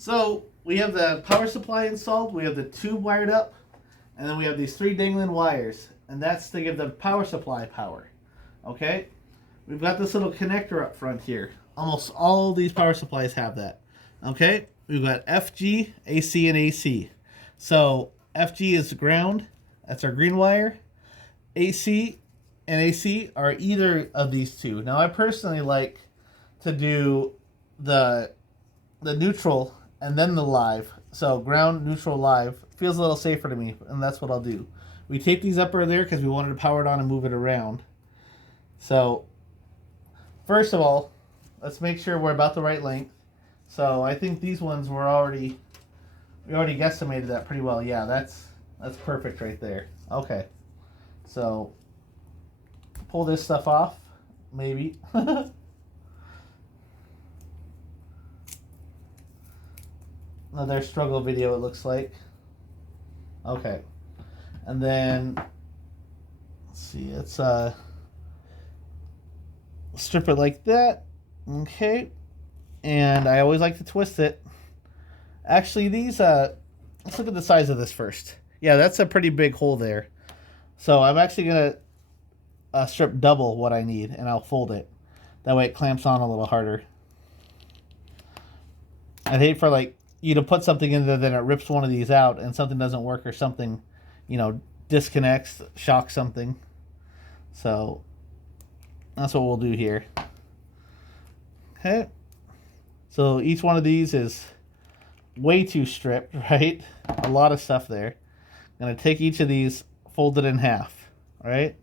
So we have the power supply installed, we have the tube wired up, and then we have these 3 dangling wires, and that's to give the power supply power. Okay? We've got this little connector up front here. Almost all these power supplies have that. Okay? We've got FG, AC, and AC. So FG is ground, that's our green wire. AC and AC are either of these two. Now I personally like to do the neutral and then the live. So ground, neutral, live feels a little safer to me, and that's what I'll do. We tape these up right there because we wanted to power it on and move it around. So first of all, let's make sure we're about the right length. So I think these ones we already guesstimated that pretty well. Yeah, that's perfect right there. Okay, so pull this stuff off, maybe. Another struggle video, it looks like. Okay, and then let's see, let's strip it like that. Okay, and I always like to twist it. Actually, these let's look at the size of this first. Yeah, that's a pretty big hole there. So I'm actually gonna strip double what I need, and I'll fold it. That way it clamps on a little harder. I'd hate for like you to put something in there, then it rips one of these out, and something doesn't work, or something, you know, disconnects, shocks something. So that's what we'll do here. Okay. So each one of these is way too stripped, right? A lot of stuff there. I'm gonna take each of these, fold it in half, right?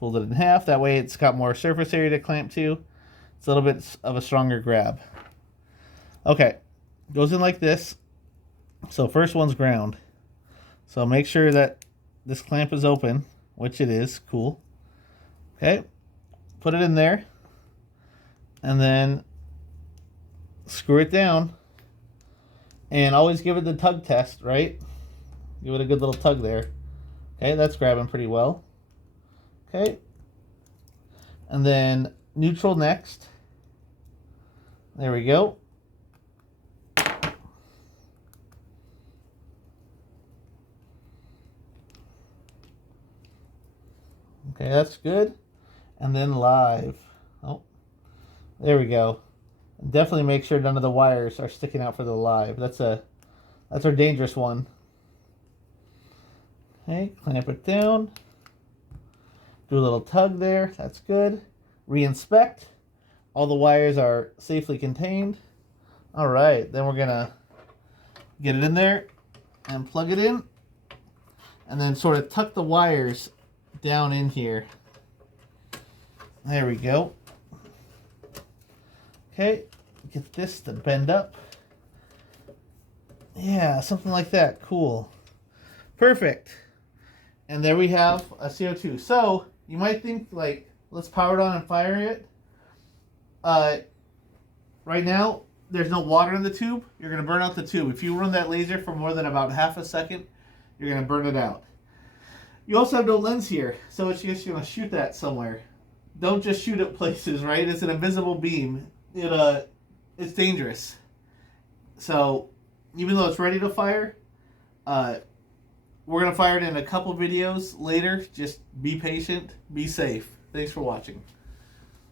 Fold it in half. That way it's got more surface area to clamp to. It's a little bit of a stronger grab. Okay, goes in like this. So first one's ground. So make sure that this clamp is open, which it is. Cool. Okay, put it in there, and then screw it down. And always give it the tug test, right? Give it a good little tug there. Okay, that's grabbing pretty well. Okay, and then neutral next. There we go. Okay, that's good. And then live. Oh, there we go. Definitely make sure none of the wires are sticking out for the live. That's our dangerous one. Okay, clamp it down. Do a little tug there. That's good. Re-inspect. All the wires are safely contained. All right, then we're gonna get it in there and plug it in, and then sort of tuck the wires down in here. There we go. Okay, get this to bend up. Yeah, something like that. Cool. Perfect. And there we have a CO2. So you might think like, let's power it on and fire it. Right now, there's no water in the tube. You're going to burn out the tube. If you run that laser for more than about half a second, you're going to burn it out. You also have no lens here, so it's just going to shoot that somewhere. Don't just shoot at places, right? It's an invisible beam. It's dangerous. So even though it's ready to fire, we're going to fire it in a couple videos later. Just be patient, be safe. Thanks for watching.